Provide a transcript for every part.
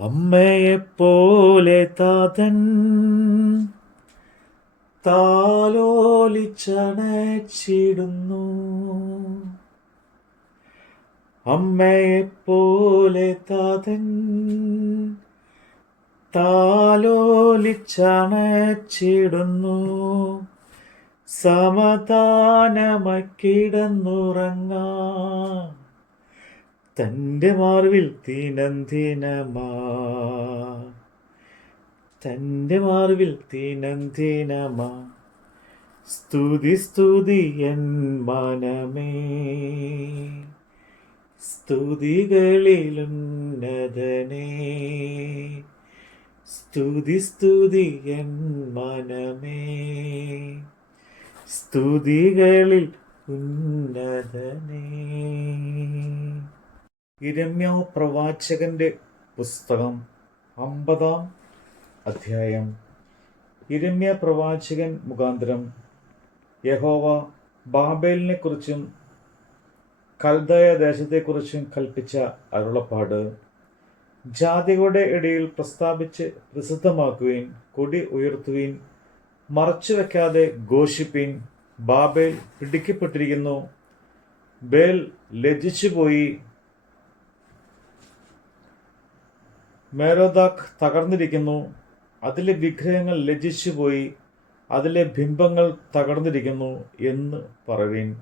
അമ്മയെപ്പോലെ താതൻ താലോലിച്ചണച്ചിടുന്നു. അമ്മയെപ്പോലെ താതൻ താലോലിച്ചണച്ചിടുന്നു. സമതാനമായി കിടന്നുറങ്ങാം തന്റെ മാർവിൽ തീനന്തിനമാ തന്റെ മാർവിൽ തീനന്തിനമാ സ്തുതി സ്തുതി എൻ മനമേ. സ്തുതികളിലുന്നതനേ സ്തുതി സ്തുതി എൻ മനമേ. സ്തുതികളിൽ ഉന്നതനേ. ഇരമ്യ പ്രവാചകന്റെ പുസ്തകം അമ്പതാം അധ്യായം. ഇരമ്യ പ്രവാചകൻ മുഖാന്തരം യഹോവ ബാബേലിനെ കുറിച്ചും കൽദയ ദേശത്തെക്കുറിച്ചും കൽപ്പിച്ച അരുളപ്പാട് ജാതികളുടെ ഇടയിൽ പ്രസ്താവിച്ച് പ്രസിദ്ധമാക്കുകയും കൊടി ഉയർത്തുകയും മറച്ചു വയ്ക്കാതെ ഘോഷിപ്പിൻ ബാബേൽ പിടിക്കപ്പെട്ടിരിക്കുന്നു. ബേൽ ലജ്ജിച്ചുപോയി മേരോദാഖ് തകർന്നിരിക്കുന്നു. അതിലെ വിഗ്രഹങ്ങൾ ലജിച്ചുപോയി അതിലെ ബിംബങ്ങൾ തകർന്നിരിക്കുന്നു എന്ന് പറവീൻ.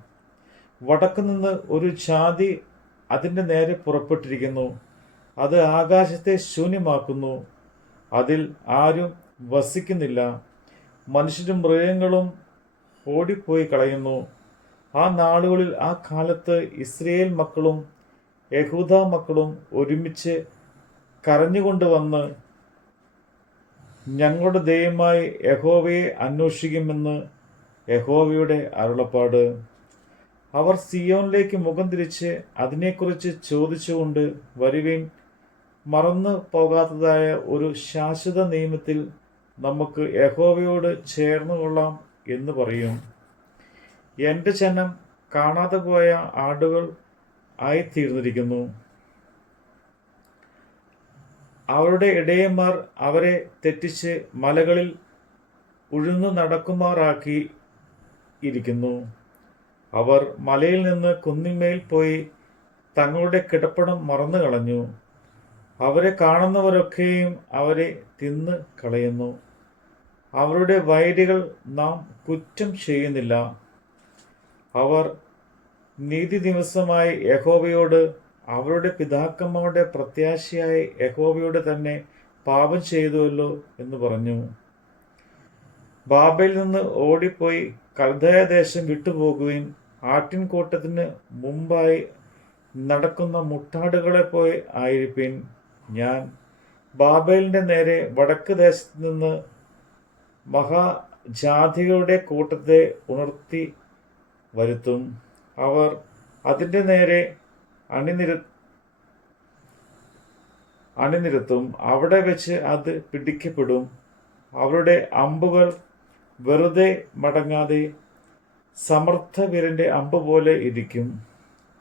വടക്കു നിന്ന് ഒരു ജാതി അതിന്റെ നേരെ പുറപ്പെട്ടിരിക്കുന്നു. അത് ആകാശത്തെ ശൂന്യമാക്കുന്നു. അതിൽ ആരും വസിക്കുന്നില്ല. മനുഷ്യരും മൃഗങ്ങളും ഓടിപ്പോയി കളയുന്നു. ആ നാളുകളിൽ ആ കാലത്ത് ഇസ്രയേൽ മക്കളും യഹൂദ മക്കളും ഒരുമിച്ച് കരഞ്ഞുകൊണ്ട് വന്ന് ഞങ്ങളുടെ ദൈവമായി യഹോവയെ അന്വേഷിക്കുമെന്ന് യഹോവയുടെ അരുളപ്പാട്. അവർ സിയോനിലേക്ക് മുഖം തിരിച്ച് അതിനെക്കുറിച്ച് ചോദിച്ചുകൊണ്ട് വരുവിൻ മറന്നു പോകാത്തതായ ഒരു ശാശ്വത നിയമത്തിൽ നമുക്ക് യഹോവയോട് ചേർന്ന് കൊള്ളാം എന്ന് പറയും. എന്റെ ജനം കാണാതെ പോയ ആടുകൾ ആയിത്തീർന്നിരിക്കുന്നു. അവരുടെ ഇടയന്മാർ അവരെ തെറ്റിച്ച് മലകളിൽ ഉഴുന്നു നടക്കുമാറാക്കി ഇരിക്കുന്നു. അവർ മലയിൽ നിന്ന് കുന്നിന്മേൽ പോയി തങ്ങളുടെ കിടപ്പടം മറന്നു കളഞ്ഞു. അവരെ കാണുന്നവരൊക്കെയും അവരെ തിന്ന് കളയുന്നു. അവരുടെ വൈരികൾ നാം കുറ്റം ചെയ്യുന്നില്ല. അവർ നീതി ദിവസമായി യഹോവയോട് അവരുടെ പിതാക്കന്മാരുടെ പ്രത്യാശയായി യഹോബയുടെ തന്നെ പാപം ചെയ്തുവല്ലോ എന്ന് പറഞ്ഞു. ബാബയിൽ നിന്ന് ഓടിപ്പോയി കൽദയ ദേശം വിട്ടുപോകുകയും ആട്ടിൻകൂട്ടത്തിന് മുമ്പായി നടക്കുന്ന മുട്ടാടുകളെ പോയി ആയിരിപ്പിൻ. ഞാൻ ബാബേലിന്റെ നേരെ വടക്ക് ദേശത്ത് നിന്ന് മഹാജാതികളുടെ കൂട്ടത്തെ ഉണർത്തി വരുത്തും. അവർ അതിന്റെ നേരെ അണിനിര അണിനിരത്തും അവിടെ വെച്ച് അത് പിടിക്കപ്പെടും. അവരുടെ അമ്പുകൾ വെറുതെ മടങ്ങാതെ സമർത്ഥവീരന്റെ അമ്പ് പോലെ ഇരിക്കും.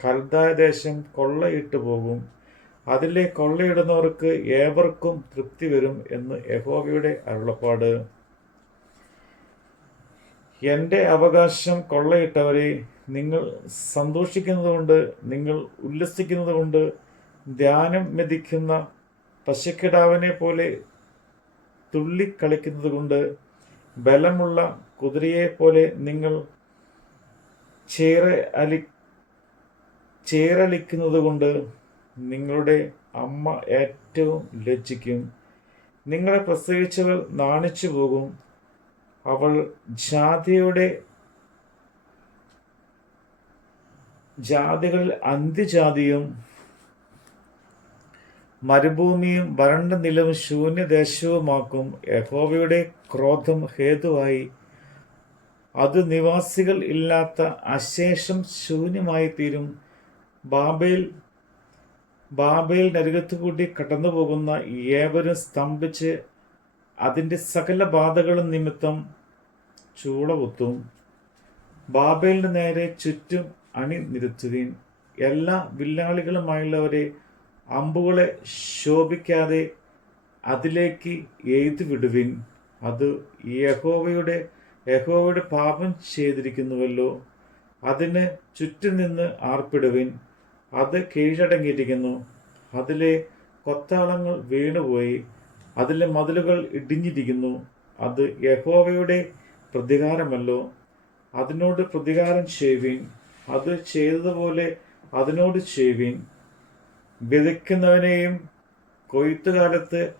കൽദായ ദേശം കൊള്ളയിട്ടു പോകും. അതിലെ കൊള്ളയിടുന്നവർക്ക് ഏവർക്കും തൃപ്തി വരും എന്ന് യഹോവയുടെ അരുളപ്പാട്. എന്റെ അവകാശം കൊള്ളയിട്ടവരെ നിങ്ങൾ സന്തോഷിക്കുന്നതുകൊണ്ട് നിങ്ങൾ ഉല്ലസിക്കുന്നതുകൊണ്ട് ധ്യാനം മെതിക്കുന്ന പശുക്കിടാവിനെ പോലെ തുള്ളിക്കളിക്കുന്നത് കൊണ്ട് ബലമുള്ള കുതിരയെ പോലെ നിങ്ങൾ ചേര അലി ചേരലിക്കുന്നത് കൊണ്ട് നിങ്ങളുടെ അമ്മ ഏറ്റവും ലജ്ജിക്കും. നിങ്ങളെ പ്രസവിച്ചവൾ നാണിച്ചു പോകും അവൾ ജാതിയുടെ ജാതികളിൽ അന്ത്യജാതിയും മരുഭൂമിയും വരണ്ട നിലവും ശൂന്യദേശവുമാക്കും യഹോവയുടെ ക്രോധം ഹേതുവായി. അത് നിവാസികൾ ഇല്ലാത്ത അശേഷം ശൂന്യമായി തീരും ബാബയിൽ ബാബയിൽ നരകത്തു കടന്നുപോകുന്ന കടന്നു പോകുന്ന ഏവരും സ്തംഭിച്ച് അതിന്റെ സകല ബാധകളും നിമിത്തം ചൂടകുത്തും ബാബേലിന് നേരെ ചുറ്റും അണിനിരത്തുകയും എല്ലാ വില്ലാളികളുമായുള്ളവരെ അമ്പുകളെ ശോഭിക്കാതെ അതിലേക്ക് എഴുതി വിടുവിൻ അത് യഹോവയുടെ യഹോവയുടെ പാപം ചെയ്തിരിക്കുന്നുവല്ലോ. അതിന് ചുറ്റും നിന്ന് ആർപ്പിടുവിൻ. അത് കീഴടങ്ങിയിരിക്കുന്നു. അതിലെ കൊത്താളങ്ങൾ വീണുപോയി. അതിലെ മതിലുകൾ ഇടിഞ്ഞിരിക്കുന്നു. അത് യഹോവയുടെ പ്രതികാരമല്ലോ. അതിനോട് പ്രതികാരം ചെയ്യുവിൻ. അത് ചെയ്തതുപോലെ അതിനോട് ചെയ്യുവിൻ. വിതയ്ക്കുന്നവനെയും കൊയ്ത്തുകാലത്ത്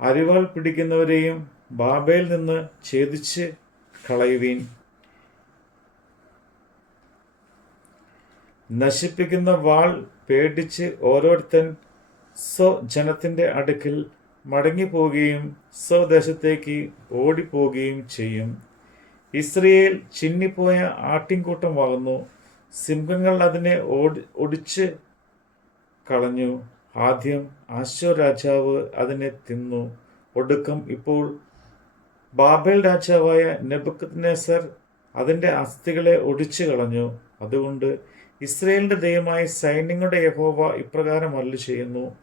അരിവാൾ പിടിക്കുന്നവരെയും ബാബയിൽ നിന്ന് ഛേദിച്ച് കളയുവീൻ. നശിപ്പിക്കുന്ന വാൾ പേടിച്ച് ഓരോരുത്തൻ സ്വജനത്തിന്റെ അടുക്കൽ മടങ്ങിപ്പോവുകയും സ്വദേശത്തേക്ക് ഓടിപ്പോവുകയും ചെയ്യും. ഇസ്രയേൽ ചിന്നിപ്പോയ ആട്ടിൻകൂട്ടമാകുന്നു സിംഹങ്ങൾ അതിനെ ഓടി ഒടിച്ച് കളഞ്ഞു. ആദ്യം ആശോ രാജാവ് അതിനെ തിന്നു. ഒടുക്കം ഇപ്പോൾ ബാബേൽ രാജാവായ നെബുക്കത്നേസർ അതിന്റെ അസ്ഥികളെ ഒടിച്ചു കളഞ്ഞു. അതുകൊണ്ട് ഇസ്രയേലിന്റെ ദൈവമായ സൈന്യങ്ങളുടെ യഹോവ ഇപ്രകാരം അല്ലു ചെയ്യുന്നു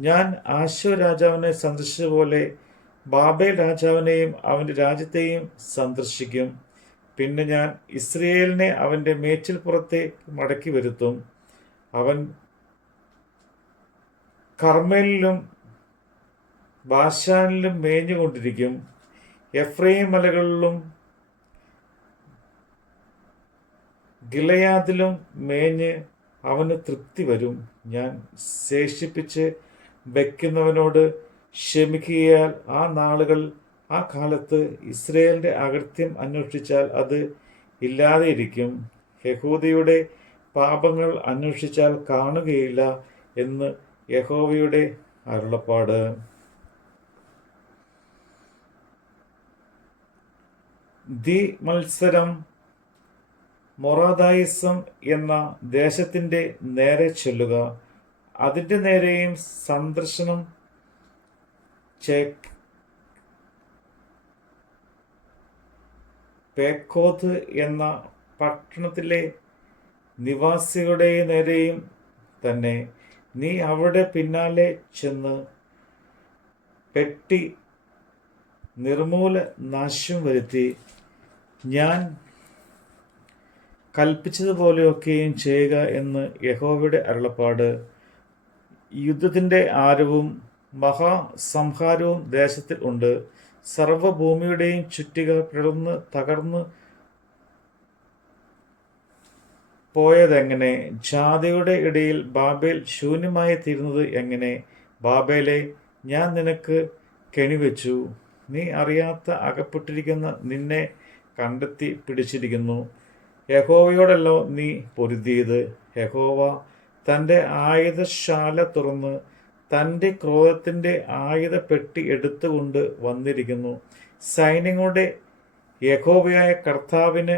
ഞാൻ ആശോ രാജാവിനെ സന്ദർശിച്ചതുപോലെ ബാബേൽ രാജാവിനെയും അവന്റെ രാജ്യത്തെയും സന്ദർശിക്കും. പിന്നെ ഞാൻ ഇസ്രയേലിനെ അവന്റെ മേച്ചിൽപ്പുറത്തെ മടക്കി വരുത്തും. അവൻ കർമ്മലിലും ബാഷാനിലും മേഞ്ഞുകൊണ്ടിരിക്കും എഫ്രൈം മലകളിലും ഗിലയാദിലും മേഞ്ഞ് അവന് തൃപ്തി വരും. ഞാൻ ശേഷിപ്പിച്ച് വയ്ക്കുന്നവനോട് ക്ഷമിക്കുകയാൽ ആ നാളുകൾ ആ കാലത്ത് ഇസ്രയേലിന്റെ അകൃത്യം അന്വേഷിച്ചാൽ അത് ഇല്ലാതെയിരിക്കും. യഹൂദിയുടെ പാപങ്ങൾ അന്വേഷിച്ചാൽ കാണുകയില്ല എന്ന് യഹോവയുടെ അരുളപ്പാട്. ദി മത്സരം മൊറാദായിസം എന്ന ദേശത്തിന്റെ നേരെ ചൊല്ലുക. അതിന്റെ നേരെയും സന്ദർശനം ചേക്ക് പേക്കോത്ത് എന്ന പട്ടണത്തിലെ നിവാസികളുടെ നേരെയും തന്നെ നീ അവിടെ പിന്നാലെ ചെന്ന് പെട്ടി നിർമൂല നാശം വരുത്തി. ഞാൻ കൽപ്പിച്ചതുപോലെയൊക്കെയും ചെയ്യുക എന്ന് യഹോവയുടെ അരുളപ്പാട്. യുദ്ധത്തിന്റെ ആരവും മഹാസംഹാരവും ദേശത്തിൽ ഉണ്ട്. സർവഭൂമിയുടെയും ചുറ്റിക പിളർന്ന് തകർന്ന് പോയതെങ്ങനെ? ജാതിയുടെ ഇടയിൽ ബാബേൽ ശൂന്യമായി തീരുന്നത് എങ്ങനെ? ബാബേലെ ഞാൻ നിനക്ക് കെണിവെച്ചു. നീ അറിയാത്ത അകപ്പെട്ടിരിക്കുന്ന നിന്നെ കണ്ടെത്തി പിടിച്ചിരിക്കുന്നു. യഹോവയോടല്ലോ നീ പൊരുതിയത്. യഹോവ തന്റെ ആയുധശാല തുറന്ന് തന്റെ ക്രോധത്തിന്റെ ആയുധപ്പെട്ടി എടുത്തുകൊണ്ട് വന്നിരിക്കുന്നു. സൈന്യങ്ങളുടെ യഹോബയായ കർത്താവിന്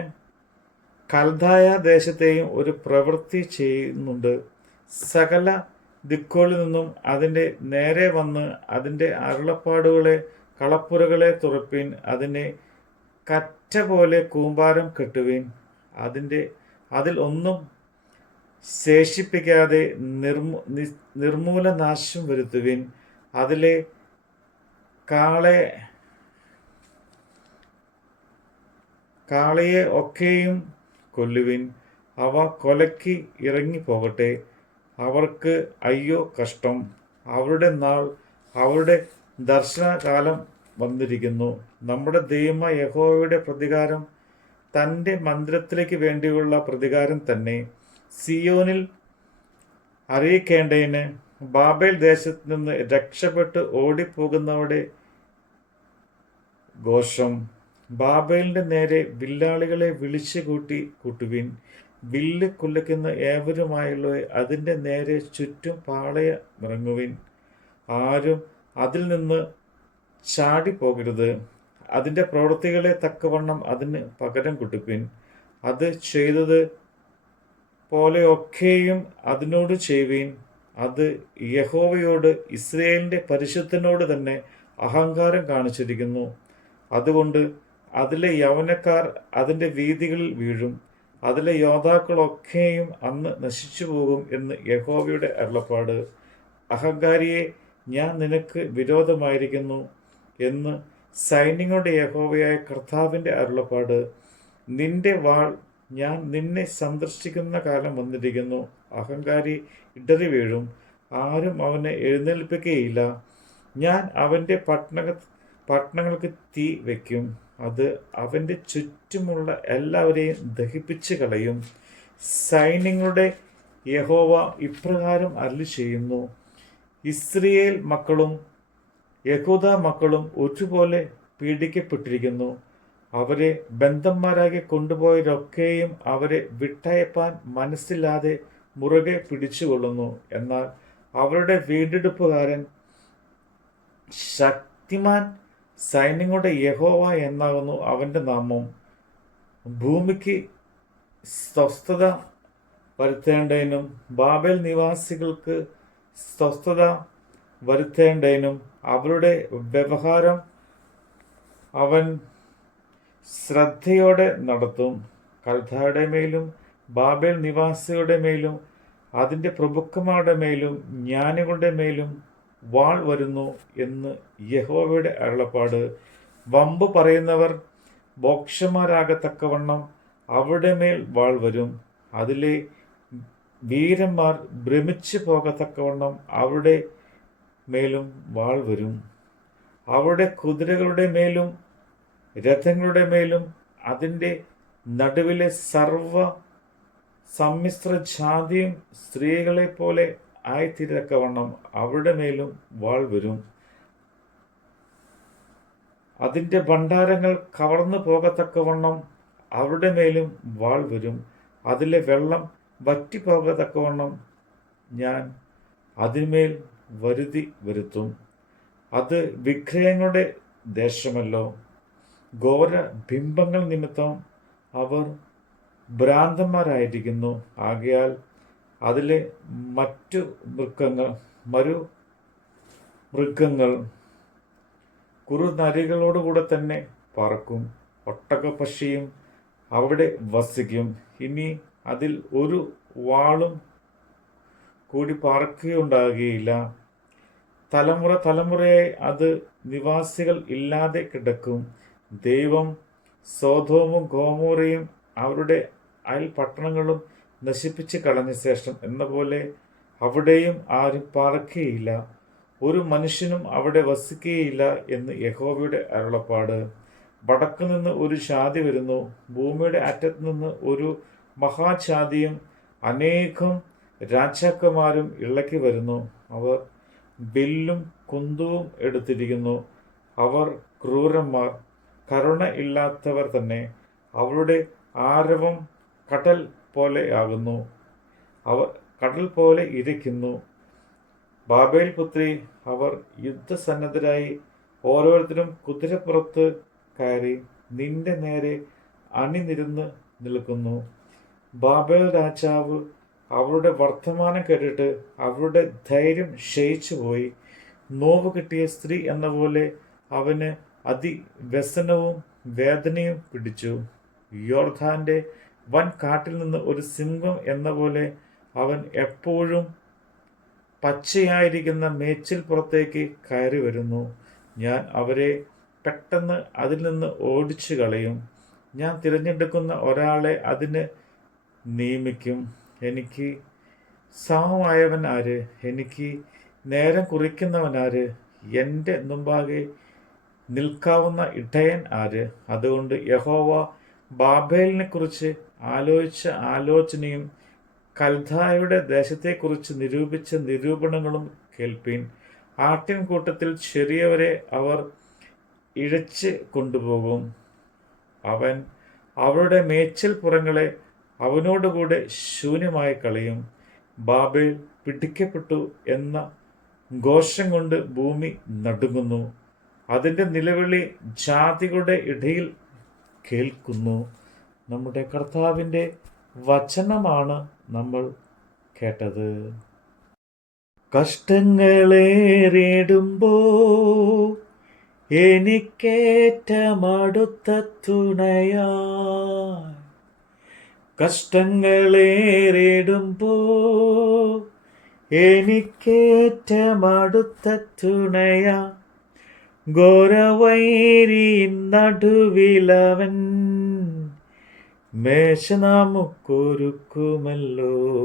കൽദായ ദേശത്തെയും ഒരു പ്രവൃത്തി ചെയ്യുന്നുണ്ട്. സകല ദിക്കുകളിൽ നിന്നും അതിന്റെ നേരെ വന്ന് അതിന്റെ അരുളപ്പാടുകളെ കളപ്പുരകളെ തുറപ്പിൻ അതിനെ കറ്റ പോലെ കൂമ്പാരം കെട്ടുവീൻ. അതിന്റെ അതിൽ ഒന്നും ശേഷിപ്പിക്കാതെ നിർമൂ നിർമൂലനാശം നിർമൂല നാശം വരുത്തുവിൻ. അതിലെ കാളെ കാളയെ ഒക്കെയും കൊല്ലുവിൻ. അവ കൊലയ്ക്ക് ഇറങ്ങിപ്പോകട്ടെ. അവർക്ക് അയ്യോ കഷ്ടം. അവരുടെ നാൾ അവരുടെ ദർശനകാലം വന്നിരിക്കുന്നു. നമ്മുടെ ദൈവ യഹോവയുടെ പ്രതികാരം തന്റെ മന്ദിരത്തിലേക്ക് വേണ്ടിയുള്ള പ്രതികാരം തന്നെ. സിയോനിൽ അറിയിക്കേണ്ടതിന് ബാബേൽ ദേശത്ത് നിന്ന് രക്ഷപ്പെട്ട് ഓടിപ്പോകുന്നവരുടെ ഘോഷം. ബാബേലിന്റെ നേരെ വില്ലാളികളെ വിളിച്ചു കൂട്ടി കൂട്ടുവിൻ. വില്ല് കുലയ്ക്കുന്ന ഏവരുമായുള്ള അതിന്റെ നേരെ ചുറ്റും പാളയ ഇറങ്ങുവിൻ. ആരും അതിൽ നിന്ന് ചാടിപ്പോകരുത്. അതിന്റെ പ്രവൃത്തികളെ തക്കവണ്ണം അതിന് പകരം കൊടുപ്പിൻ. അത് ചെയ്തത് പോലെയൊക്കെയും അതിനോട് ചെയ്യുവീൻ. അത് യഹോവയോട് ഇസ്രയേലിന്റെ പരിശുദ്ധനോട് തന്നെ അഹങ്കാരം കാണിച്ചിരിക്കുന്നു. അതുകൊണ്ട് അതിലെ യവനക്കാർ അതിന്റെ വീതികളിൽ വീഴും. അതിലെ യോദ്ധാക്കളൊക്കെയും അന്ന് നശിച്ചു പോകും എന്ന് യഹോവയുടെ അരുളപ്പാട്. അഹങ്കാരിയെ ഞാൻ നിനക്ക് വിരോധമായിരിക്കുന്നു എന്ന് സൈന്യങ്ങളുടെ യഹോവയായ കർത്താവിന്റെ അരുളപ്പാട്. നിന്റെ വാൾ ഞാൻ നിന്നെ സന്ദർശിക്കുന്ന കാലം വന്നിരിക്കുന്നു. അഹങ്കാരി ഇടറി വീഴും. ആരും അവനെ എഴുന്നേൽപ്പിക്കുകയില്ല. ഞാൻ അവന്റെ പട്ടണ പട്ടണങ്ങൾക്ക് തീ വയ്ക്കും അത് അവന്റെ ചുറ്റുമുള്ള എല്ലാവരെയും ദഹിപ്പിച്ച് കളയും. സൈന്യങ്ങളുടെ യഹോവ ഇപ്രകാരം അരളി ചെയ്യുന്നു ഇസ്രയേൽ മക്കളും യഹൂദ മക്കളും ഒരുപോലെ പീഡിക്കപ്പെട്ടിരിക്കുന്നു. അവരെ ബന്ധന്മാരാകെ കൊണ്ടുപോയവരൊക്കെയും അവരെ വിട്ടയപ്പാൻ മനസ്സില്ലാതെ മുറുകെ പിടിച്ചുകൊള്ളുന്നു. എന്നാൽ അവരുടെ വീണ്ടെടുപ്പുകാരൻ ശക്തിമാൻ സൈന്യങ്ങളുടെ യഹോവ എന്നാകുന്നു അവന്റെ നാമം. ഭൂമിക്ക് സ്വസ്ഥത വരുത്തേണ്ടതിനും ബാബേൽ നിവാസികൾക്ക് സ്വസ്ഥത വരുത്തേണ്ടതിനും അവരുടെ വ്യവഹാരം അവൻ ശ്രദ്ധയോടെ നടത്തും കൽധായുടെ മേലും ബാബേൽ നിവാസിയുടെ മേലും അതിന്റെ പ്രഭുക്കന്മാരുടെ മേലും ജ്ഞാനികളുടെ മേലും വാൾ വരുന്നു എന്ന് യഹോവയുടെ അരുളപ്പാട്. വമ്പ് പറയുന്നവർ ബോക്ഷന്മാരാകത്തക്കവണ്ണം അവരുടെ മേൽ വാൾ വരും. അതിലെ വീരന്മാർ ഭ്രമിച്ചു പോകത്തക്കവണ്ണം അവരുടെ മേലും വാൾ വരും. അവരുടെ കുതിരകളുടെ മേലും രഥങ്ങളുടെ മേലും അതിന്റെ നടുവിലെ സർവ സമ്മിശ്ര ജാതിയും സ്ത്രീകളെ പോലെ ആയിത്തീരത്തക്കവണ്ണം അവരുടെ മേലും വാൾ വരും. അതിന്റെ ഭണ്ഡാരങ്ങൾ കവർന്നു പോകത്തക്കവണ്ണം അവരുടെ മേലും വാൾ വരും. അതിലെ വെള്ളം വറ്റിപ്പോകത്തക്കവണ്ണം ഞാൻ അതിന്മേൽ വരുതി വരുത്തും. അത് വിഗ്രഹങ്ങളുടെ ദേശമല്ലോ. ഘോര ബിംബങ്ങൾ നിമിത്തം അവർ ഭ്രാന്തന്മാരായിരിക്കുന്നു. ആകയാൽ അതിലെ മറ്റു മൃഗങ്ങൾ മരു മൃഗങ്ങൾ കുറുനരികളോടുകൂടെ തന്നെ പറക്കും. ഒട്ടകപ്പക്ഷിയും അവിടെ വസിക്കും. ഇനി അതിൽ ഒരു വാളും കൂടി പാർക്കുകയുണ്ടാകുകയില്ല. തലമുറ തലമുറയായി അത് നിവാസികൾ ഇല്ലാതെ കിടക്കും. ദൈവം സോധോമും ഗോമൂറയും അവരുടെ അയൽ പട്ടണങ്ങളും നശിപ്പിച്ച് കളഞ്ഞ ശേഷം എന്ന പോലെ അവിടെയും ആരും പാർക്കുകയില്ല ഒരു മനുഷ്യനും അവിടെ വസിക്കുകയില്ല എന്ന് യഹോവയുടെ അരുളപ്പാട്. വടക്കു നിന്ന് ഒരു ജാതി വരുന്നു ഭൂമിയുടെ അറ്റത്തു നിന്ന് ഒരു മഹാജാതിയും അനേകം രാജാക്കന്മാരും ഇളക്കി വരുന്നു. അവർ ബില്ലും കുന്തവും എടുത്തിരിക്കുന്നു. അവർ ക്രൂരന്മാർ. കരുണ ഇല്ലാത്തവർ തന്നെ അവളുടെ ആരവം കടൽ പോലെ ആകുന്നു. അവർ കടൽ പോലെ ഇരിക്കുന്നു. ബാബേൽ പുത്രി അവർ യുദ്ധസന്നദ്ധരായി ഓരോരുത്തരും കുതിരപ്പുറത്ത് കയറി നിന്റെ നേരെ അണിനിരുന്ന് നിൽക്കുന്നു. ബാബേൽ രാജാവ് അവരുടെ വർത്തമാനം കേട്ടിട്ട് അവരുടെ ധൈര്യം ക്ഷയിച്ചു പോയി നോവ് കിട്ടിയ സ്ത്രീ എന്ന പോലെ അവന് അതിവ്യസനവും വേദനയും പിടിച്ചു. യോർധാന്റെ വൻ കാട്ടിൽ നിന്ന് ഒരു സിംഹം എന്ന പോലെ അവൻ എപ്പോഴും പച്ചയായിരിക്കുന്ന മേച്ചിൽ പുറത്തേക്ക് കയറി വരുന്നു. ഞാൻ അവരെ പെട്ടെന്ന് അതിൽ നിന്ന് ഓടിച്ചു കളയും ഞാൻ തിരഞ്ഞെടുക്കുന്ന ഒരാളെ അതിന് നിയമിക്കും. എനിക്ക് സമമായവൻ ആര്? എനിക്ക് നേരം കുറിക്കുന്നവൻ ആര്? എന്റെ മുമ്പാകെ നിൽക്കാവുന്ന ഇടയൻ ആര്? അതുകൊണ്ട് യഹോവ ബാബേലിനെ കുറിച്ച് ആലോചിച്ച ആലോചനയും കൽധായുടെ ദേശത്തെക്കുറിച്ച് നിരൂപിച്ച നിരൂപണങ്ങളും കേൾപ്പീൻ. ആട്ടിൻകൂട്ടത്തിൽ ചെറിയവരെ അവർ ഇഴച്ച് കൊണ്ടുപോകും. അവൻ അവരുടെ മേച്ചിൽ പുറങ്ങളെ അവനോടുകൂടെ ശൂന്യമായി കളയും. ബാബേൽ പിടിക്കപ്പെട്ടു എന്ന ഘോഷം കൊണ്ട് ഭൂമി നടുങ്ങുന്നു. അതിന്റെ നിലവിളി ജാതികളുടെ ഇടയിൽ കേൾക്കുന്നു. നമ്മുടെ കർത്താവിന്റെ വചനമാണ് നമ്മൾ കേട്ടത്. കഷ്ടങ്ങളേറിടുമ്പോ എനിക്കേറ്റമടുത്ത തുണയാ കഷ്ടങ്ങളേറിടുമ്പോ എനിക്കേറ്റമടുത്ത തുണയ ഘോരവൈരിയിൻ നടുവിലവൻ മേശ നമുക്കൊരുക്കുമല്ലോ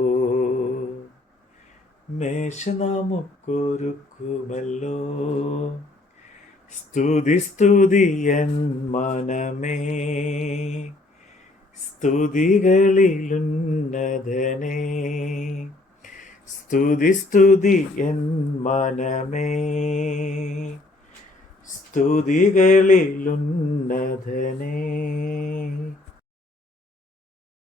മേശ നമുക്കൊരുക്കുമല്ലോ സ്തുതി സ്തുതി എൻ മനമേ. സ്തുതികളിലുന്നതനേ. സ്തുതി സ്തുതി എൻ മനമേ. സ്തുതികളിലുന്നതനേ